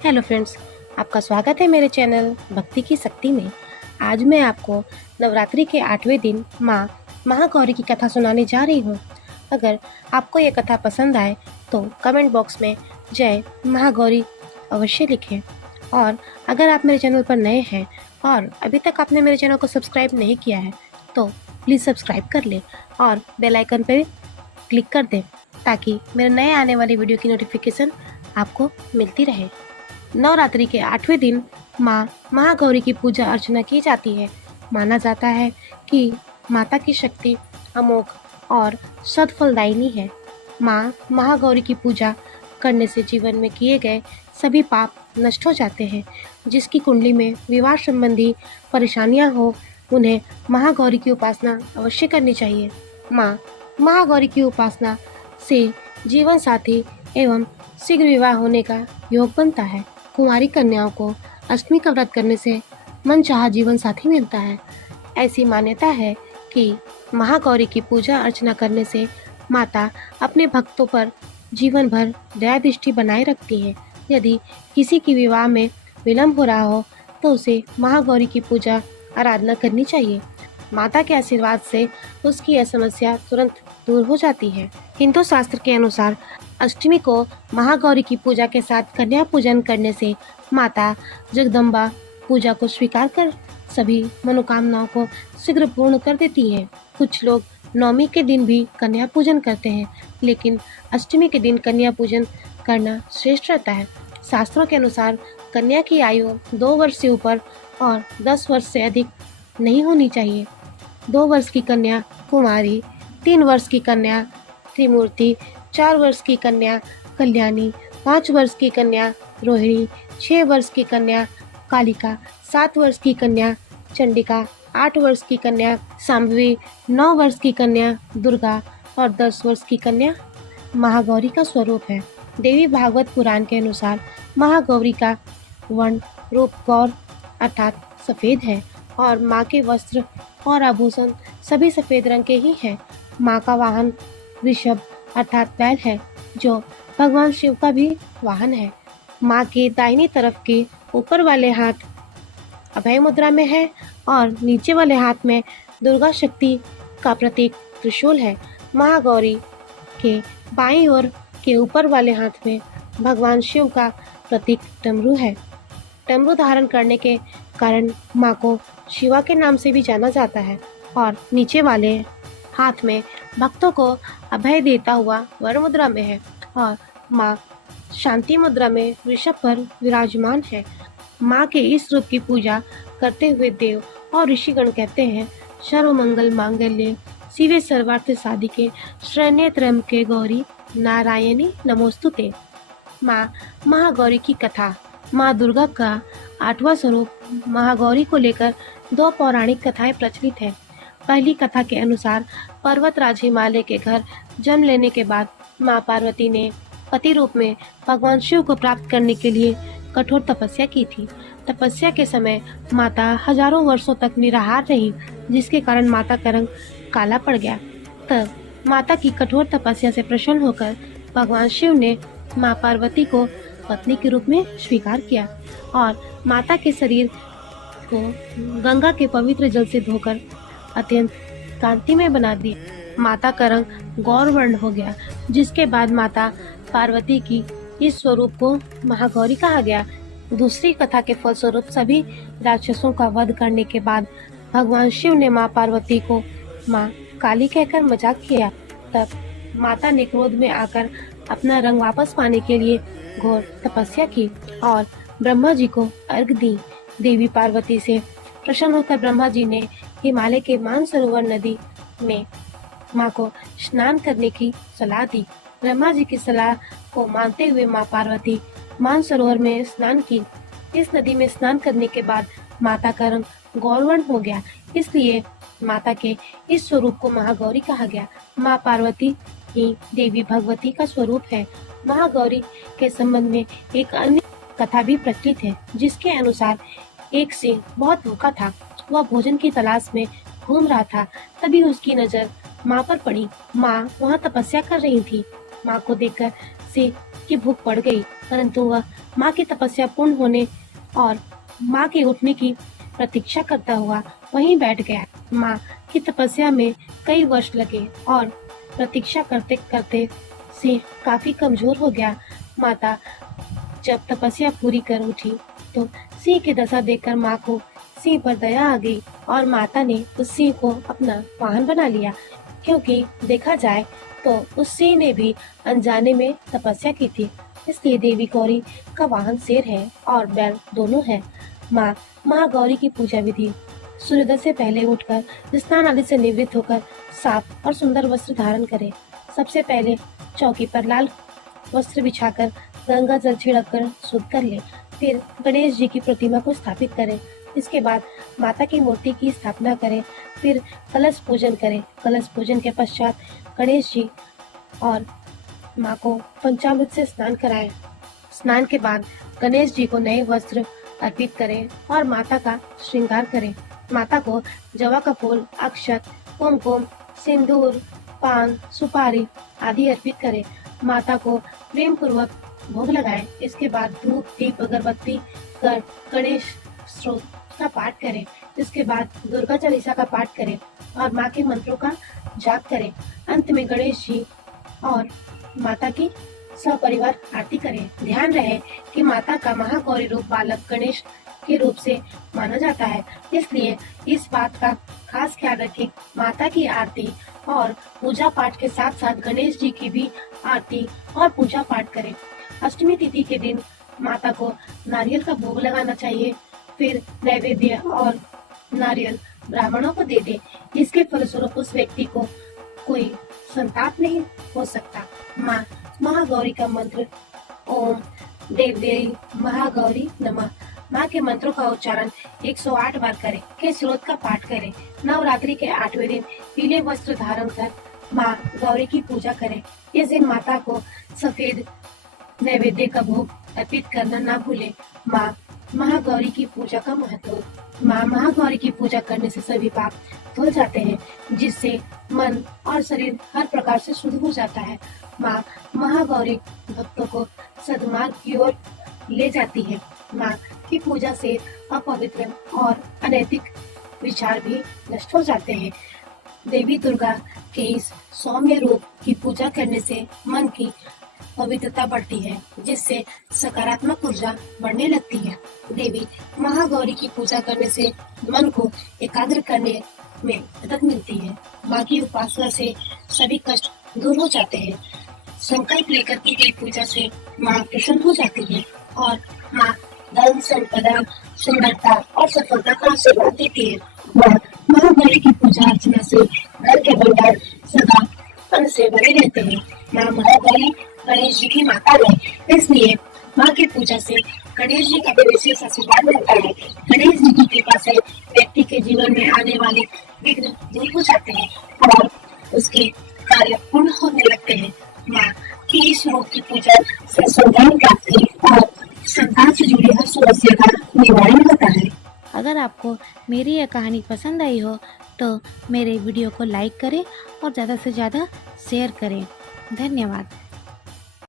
Hello friends, आपका स्वागत है मेरे चैनल भक्ति की शक्ति में। आज मैं आपको नवरात्रि के 8वें दिन माँ महागौरी की कथा सुनाने जा रही हूँ। अगर आपको ये कथा पसंद आए तो कमेंट बॉक्स में जय महागौरी अवश्य लिखें। और अगर आप मेरे चैनल पर नए हैं और अभी तक आपने मेरे चैनल को सब्सक्राइब नहीं किया है तो प्लीज़ सब्सक्राइब कर लें और बेल आइकन पर क्लिक कर दें ताकि मेरे नए आने वाली वीडियो की नोटिफिकेशन आपको मिलती रहे। नवरात्रि के 8वें दिन माँ महागौरी की पूजा अर्चना की जाती है। माना जाता है कि माता की शक्ति अमोघ और सदफलदायिनी है। माँ महागौरी की पूजा करने से जीवन में किए गए सभी पाप नष्ट हो जाते हैं। जिसकी कुंडली में विवाह संबंधी परेशानियाँ हो उन्हें महागौरी की उपासना अवश्य करनी चाहिए। माँ महागौरी की उपासना से जीवन साथी एवं शीघ्र विवाह होने का योग बनता है। कुंवारी कन्याओं को अष्टमी का व्रत करने से मनचाहा जीवन साथी मिलता है। ऐसी मान्यता है कि महागौरी की पूजा अर्चना करने से माता अपने भक्तों पर जीवन भर दया दृष्टि बनाए रखती है। यदि किसी की विवाह में विलंब हो रहा हो तो उसे महागौरी की पूजा आराधना करनी चाहिए। माता के आशीर्वाद से उसकी यह समस्या तुरंत दूर हो जाती है। हिंदू शास्त्र के अनुसार अष्टमी को महागौरी की पूजा के साथ कन्या पूजन करने से माता जगदम्बा पूजा को स्वीकार कर सभी मनोकामनाओं को शीघ्र पूर्ण कर देती हैं। कुछ लोग नवमी के दिन भी कन्या पूजन करते हैं, लेकिन अष्टमी के दिन कन्या पूजन करना श्रेष्ठ रहता है। शास्त्रों के अनुसार कन्या की आयु 2 वर्ष से ऊपर और 10 वर्ष से अधिक नहीं होनी चाहिए। 2 वर्ष की कन्या कुमारी, 3 वर्ष की कन्या त्रिमूर्ति, 4 वर्ष की कन्या कल्याणी, 5 वर्ष की कन्या रोहिणी, 6 वर्ष की कन्या कालिका, 7 वर्ष की कन्या चंडिका, 8 वर्ष की कन्या शांभवी, 9 वर्ष की कन्या दुर्गा और 10 वर्ष की कन्या महागौरी का स्वरूप है। देवी भागवत पुराण के अनुसार महागौरी का वर्ण रूप गौर अर्थात सफ़ेद है और माँ के वस्त्र और आभूषण सभी सफ़ेद रंग के ही हैं। माँ का वाहन वृषभ अर्थात बैल है, जो भगवान शिव का भी वाहन है। माँ के दाहिनी तरफ के ऊपर वाले हाथ अभय मुद्रा में है और नीचे वाले हाथ में दुर्गा शक्ति का प्रतीक त्रिशूल है। महागौरी के बाईं ओर के ऊपर वाले हाथ में भगवान शिव का प्रतीक डमरू है। डमरू धारण करने के कारण माँ को शिवा के नाम से भी जाना जाता है और नीचे वाले हाथ में भक्तों को अभय देता हुआ वर मुद्रा में है और माँ शांति मुद्रा में वृषभ पर विराजमान है। माँ के इस रूप की पूजा करते हुए देव और ऋषिगण कहते हैं, सर्वमंगल मांगल्ये शिवे सर्वार्थ साधिके शरण्ये त्र्यंबके गौरी नारायणी नमोस्तुते। माँ महागौरी की कथा। माँ दुर्गा का 8वां स्वरूप महागौरी को लेकर 2 पौराणिक कथाएं प्रचलित हैं। पहली कथा के अनुसार पर्वतराज हिमालय के घर जन्म लेने के बाद माँ पार्वती ने पति रूप में भगवान शिव को प्राप्त करने के लिए कठोर तपस्या की थी। तपस्या के समय माता हजारों वर्षों तक निराहार रही, जिसके कारण माता का रंग काला पड़ गया। तब माता की कठोर तपस्या से प्रसन्न होकर भगवान शिव ने माँ पार्वती को पत्नी के रूप में स्वीकार किया और माता के शरीर को गंगा के पवित्र जल से धोकर अत्यंत कांतिमय बना दिया। माता का रंग गौर वर्ण हो गया, जिसके बाद माता पार्वती की इस स्वरूप को महागौरी कहा गया। दूसरी कथा के फलस्वरूप सभी राक्षसों का वध करने के बाद भगवान शिव ने माँ पार्वती को माँ काली कहकर मजाक किया। तब माता ने क्रोध में आकर अपना रंग वापस पाने के लिए घोर तपस्या की और ब्रह्मा जी को अर्घ दी। देवी पार्वती से प्रसन्न होकर ब्रह्मा जी ने हिमालय के मानसरोवर नदी में माँ को स्नान करने की सलाह दी। ब्रह्मा जी की सलाह को मानते हुए माँ पार्वती मानसरोवर में स्नान की। इस नदी में स्नान करने के बाद माता का रंग गौरवर्ण हो गया, इसलिए माता के इस स्वरूप को महागौरी कहा गया। माँ पार्वती ही देवी भगवती का स्वरूप है। महागौरी के संबंध में एक अन्य कथा भी प्रचलित है, जिसके अनुसार एक सिंह बहुत भूखा था। वह भोजन की तलाश में घूम रहा था। तभी उसकी नजर माँ पर पड़ी। माँ वहाँ तपस्या कर रही थी। माँ को देखकर सिंह की भूख बढ़ गई परंतु वह माँ की तपस्या पूर्ण होने और माँ के उठने की प्रतीक्षा करता हुआ वहीं बैठ गया। माँ की तपस्या में कई वर्ष लगे और प्रतीक्षा करते करते सिंह काफी कमजोर हो गया। माता जब तपस्या पूरी कर उठी तो सिंह की दशा देखकर माँ को सिंह पर दया आ गई और माता ने उस सिंह को अपना वाहन बना लिया, क्योंकि देखा जाए तो उस सिंह ने भी अनजाने में तपस्या की थी। इसलिए देवी गौरी का वाहन शेर है और बैल दोनों है। माँ महागौरी की पूजा विधि। सूर्योदय से पहले उठकर स्नान आदि से निवृत्त होकर साफ और सुंदर वस्त्र धारण करें। सबसे पहले चौकी पर लाल वस्त्र बिछाकर गंगा जल छिड़ककर शुद्ध कर ले। फिर गणेश जी की प्रतिमा को स्थापित करें। इसके बाद माता की मूर्ति की स्थापना करें। फिर कलश पूजन करें। कलश पूजन के पश्चात गणेश जी और माँ को पंचामृत से स्नान कराएं। स्नान के बाद गणेश जी को नए वस्त्र अर्पित करें और माता का श्रृंगार करें। माता को जवा का फूल, अक्षत, कुमकुम, सिंदूर, पान, सुपारी आदि अर्पित करें। माता को प्रेम पूर्वक भोग लगाएं। इसके बाद धूप, दीप, अगरबत्ती कर गणेश स्तोत्र का पाठ करें। इसके बाद दुर्गा चालीसा का पाठ करें और माँ के मंत्रों का जाप करें। अंत में गणेश जी और माता की सपरिवार आरती करें। ध्यान रहे कि माता का महागौरी रूप बालक गणेश के रूप से माना जाता है, इसलिए इस बात का खास ख्याल रखें। माता की आरती और पूजा पाठ के साथ साथ गणेश जी की भी आरती और पूजा पाठ करें। अष्टमी तिथि के दिन माता को नारियल का भोग लगाना चाहिए। फिर नैवेद्य और नारियल ब्राह्मणों को दे दे। इसके फलस्वरूप उस व्यक्ति को कोई संताप नहीं हो सकता। माँ महागौरी का मंत्र ओम देवदेवी महागौरी नमः। माँ के मंत्रों का उच्चारण 108 बार करें। के स्रोत का पाठ करें। नवरात्रि के 8वें दिन पीले वस्त्र धारण कर माँ गौरी की पूजा करें। इस दिन माता को सफेद नैवेद्य का भोग अर्पित करना ना भूले। माँ महागौरी की पूजा का महत्व। माँ महागौरी की पूजा करने से सभी पाप धुल जाते हैं, जिससे मन और शरीर हर प्रकार से शुद्ध हो जाता है। माँ महागौरी भक्तों को सद्मार्ग की ओर ले जाती है। माँ की पूजा से अपवित्र और अनैतिक विचार भी नष्ट हो जाते हैं। देवी दुर्गा के इस सौम्य रूप की पूजा करने से मन की पवित्रता बढ़ती है, जिससे सकारात्मक ऊर्जा बढ़ने लगती है। देवी महागौरी की पूजा करने से मन को एकाग्र करने में मदद मिलती है। माँ की उपासना से सभी कष्ट दूर हो जाते हैं। संकल्प लेकर की गई पूजा से माँ प्रसन्न हो जाती है और माँ धन, संपदा, सुंदरता और सफलता का आशीर्वाद देती है। माँ महागौरी की पूजा अर्चना से घर के भंडार सदा अन्न से भरे रहते हैं। माँ महागौरी गणेश जी की माता है, इसलिए माँ की पूजा से गणेश जी का भी विशेष आशीर्वाद मिलता है। गणेश जी की कृपा से व्यक्ति के जीवन में आने वाले विघ्न दूर हो जाते हैं और उसके कार्य पूर्ण होने लगते हैं। माँ की इस रूप की पूजा से संतान प्राप्ति और संतान से जुड़ी हर समस्या का निवारण होता है। अगर आपको मेरी यह कहानी पसंद आई हो तो मेरे वीडियो को लाइक करें और ज़्यादा से ज़्यादा शेयर करें। धन्यवाद।